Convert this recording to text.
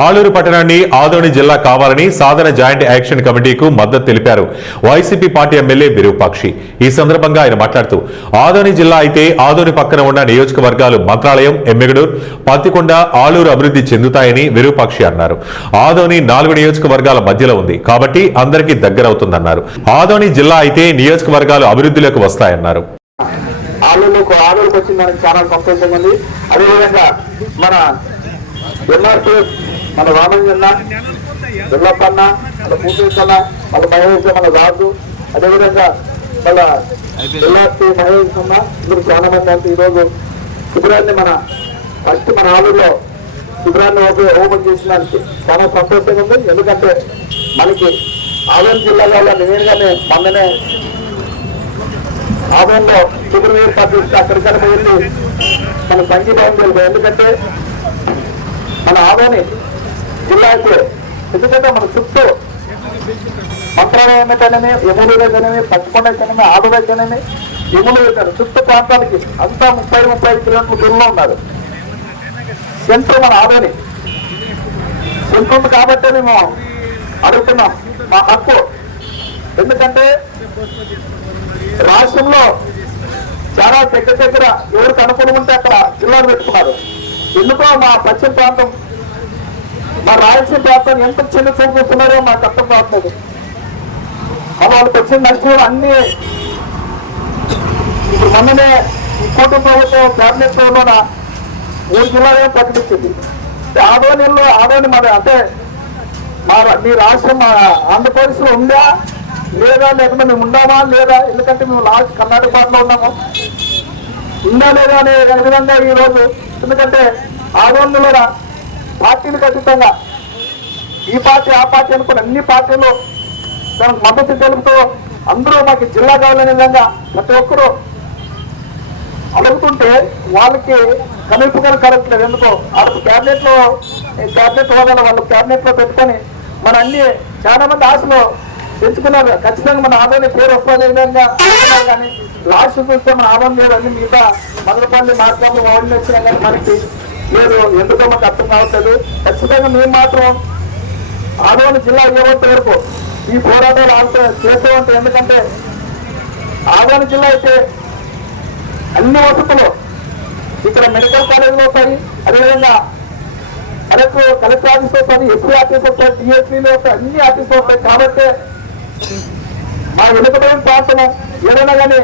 ఆలూరు పట్టణాన్ని ఆదోని జిల్లా కావాలని సాధన జాయింట్ యాక్షన్ కమిటీకు మద్దతు తెలిపారు వైసీపీ పార్టీ ఎమ్మెల్యే విరూపాక్షి. ఈ సందర్భంగా ఆయన మాట్లాడుతూ ఆదోని జిల్లా అయితే ఆదోని పక్కన ఉన్న నియోజకవర్గాలు మంత్రాలయం, ఎమ్మిగడూరు, పత్తికొండ, ఆలూరు అభివృద్ధి చెందుతాయని విరూపాక్షి అన్నారు. ఆదోని 4 నియోజకవర్గాల మధ్యలో ఉంది కాబట్టి అందరికీ దగ్గరవుతుందన్నారు. ఆదోని జిల్లా అయితే నియోజకవర్గాలు అభివృద్ధిలోకి వస్తాయన్నారు. ఆలూరుకు వచ్చి మనకు చాలా సంతోషంగా ఉంది. అదేవిధంగా మన ఎన్ఆర్పీఎస్, మన రామయ్యన్న, ఎల్లప్పన్న, మన పూర్తీకన్న, మన మహేష్, మన రాజు, అదేవిధంగా మన ఎల్ఆర్పీ మహేష్ అన్న, మీరు చాలా మంది అంటే ఈరోజు శిబిరాన్ని ఫస్ట్ మన ఆలూరులో శిబిరాన్ని ఓపెన్ చేసినానికి చాలా సంతోషంగా ఉంది. ఎందుకంటే మనకి ఆలూరు జిల్లాలో నేనుగానే మొన్ననే ఆదోన్లో శిబిరం ఏర్పాటు చేస్తే అక్కడికక్కడ వెళ్ళి మన సంఘీభావం తెలిపారు. ఎందుకంటే మన ఆదోని జిల్లా అయితే, ఎందుకంటే మన చుట్టూ మంత్రాలయం అయితేనేమి, ఎమ్మెల్యేలు అయితేనేమి, పచ్చికొండ అయితేనేమి, ఆదోని అయితేనేమి, ఎమ్మెల్యే అయితేనే చుట్టూ ప్రాంతానికి అంతా 30-35 కిలోమీటర్ల దూరంలో ఉన్నారు. సెంటర్ మన ఆదోని సెంటర్ ఉంది కాబట్టి మేము అడుగుతున్నాం మా హక్కు. ఎందుకంటే రాష్ట్రంలో చాలా దగ్గర ఎవరికి అనుకూలం ఉంటే అక్కడ జిల్లాలు పెట్టుకున్నారు. ఎందుకో మా పశ్చిమ ప్రాంతం, మా రాయలసీమ ప్రాంతం ఎంత చిన్న చూపు చూస్తున్నారో మాకు అర్థం కావట్లేదు. వాళ్ళకి వచ్చిన నష్టం అన్ని ఇప్పుడు మొన్ననే కూటమి ప్రభుత్వం క్యాబినెట్ లో 3 జిల్లాలే ప్రకటించింది. ఆదోని మరి అంటే మీ రాష్ట్రం ఆంధ్రప్రదేశ్ లో ఉందా లేదా, లేకుండా మేము ఉన్నామా లేదా, ఎందుకంటే మేము లాస్ట్ కర్ణాటక పార్టీలో ఉన్నాము, ఉందా లేదా అనే విధంగా ఈరోజు. ఎందుకంటే ఆందోళనలో పార్టీలకు అతీతంగా ఈ పార్టీ ఆ పార్టీ అనుకుని అన్ని పార్టీలు తనకు మద్దతు తెలుపుతూ అందరూ మాకు జిల్లా కావాలనే విధంగా ప్రతి ఒక్కరూ అడుగుతుంటే వాళ్ళకి కనిపించగల కలగట్లేదు. ఎందుకో వాళ్ళకి క్యాబినెట్ హోదాలో వాళ్ళు క్యాబినెట్ లో పెట్టుకొని మన అన్ని చాలా మంది ఆశలు పెంచుకున్నారు. ఖచ్చితంగా మన ఆదోని పేరు వస్తుంది విధంగా అనుకున్నారు. కానీ లాస్ట్ చూస్తే మన ఆదోని లేదు, అన్ని మిగతా మదనపల్లి మార్గాలు వాళ్ళు వచ్చినా కానీ మనకి లేదు. ఎందుకో మాకు అర్థం కావట్లేదు. ఖచ్చితంగా మేము మాత్రం ఆదోని జిల్లా అయ్యేంత వరకు ఈ పోరాటాలు చేస్తూ ఉంటాం. ఎందుకంటే ఆదోని జిల్లా అయితే అన్ని వసతులు ఇక్కడ మెడికల్ కాలేజీలో వస్తాయి, అదేవిధంగా కలెక్టర్ ఆఫీస్ వస్తుంది, ఎస్పీ ఆఫీస్ వస్తాయి, డిఎస్పీలు వస్తాయి, అన్ని ఆఫీసులు వస్తాయి. కాబట్టి మా వెనుకబడిన ప్రాంతం ఏదైనా కానీ